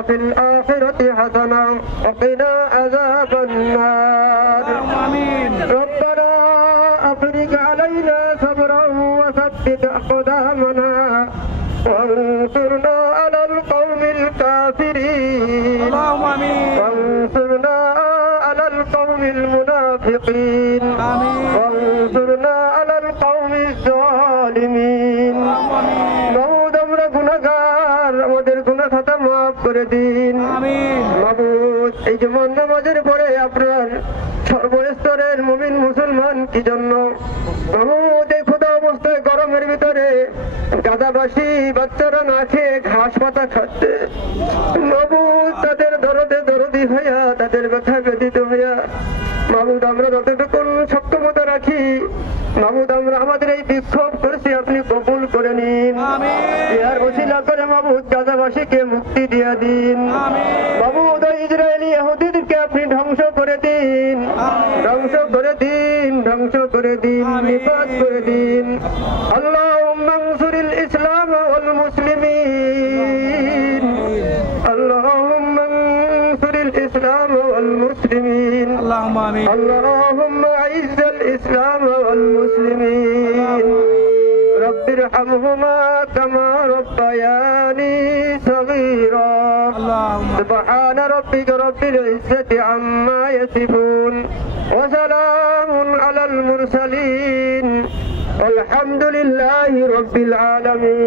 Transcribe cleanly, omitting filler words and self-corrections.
وفي الآخرة حسنة وقنا عذاب النار. ربنا أفرج علينا صبرا وثبت أقدامنا وانصرنا على القوم الكافرين. اللهم آمين. وانصرنا على القوم المنافقين. وانصرنا على القوم الظالمين. মাবুদ আমরা গুনাহগার, আমাদের গুনাহ খাতা মাফ করে দিন। মাবুদ এই যে নামাজের পরে আপনার সর্বস্তরের মুমিন মুসলমান কি জন্য মাবুদ এই খোদা অবস্থায় গরমের ভিতরে গাদাবাসী বাচ্চারা না খেয়ে ঘাস পাতা খাচ্ছে, মাবুদ তাদের দরদি হইয়া, তাদের ব্যথা ব্যথিত হইয়া মাবুদ আমরা যতটুকু সক্ষমতা রাখি মাবুদ আমরা আমাদের এই বিক্ষোভ করেছি আপনি কবুল করে নিন। ইয়ার ওসিলা করে মাবুদ গাজাবাসীকে মুক্তি দিয়ে দিন। মাবুদ ইসরায়েলি ইহুদিদেরকে আপনি ধ্বংস করে দিন, ধ্বংস করে দিন, ধ্বংস করে দিন, নিপাত করে দিন। আল্লাহুম্মা আনসুরিল ইসলাম ওয়াল মুসলিমিন। আল্লাহুম্মা আনসুরিল ইসলাম ওয়াল মুসলিমিন। আল্লাহুম্মা আমিন। আল্লাহুম্মা আইজ্জাল ইসলাম ওয়াল মুসলিমিন। رب ارحمهما كما ربياني صغيرا. سبحان ربك رب العزة عما يصفون وسلام على المرسلين والحمد لله رب العالمين.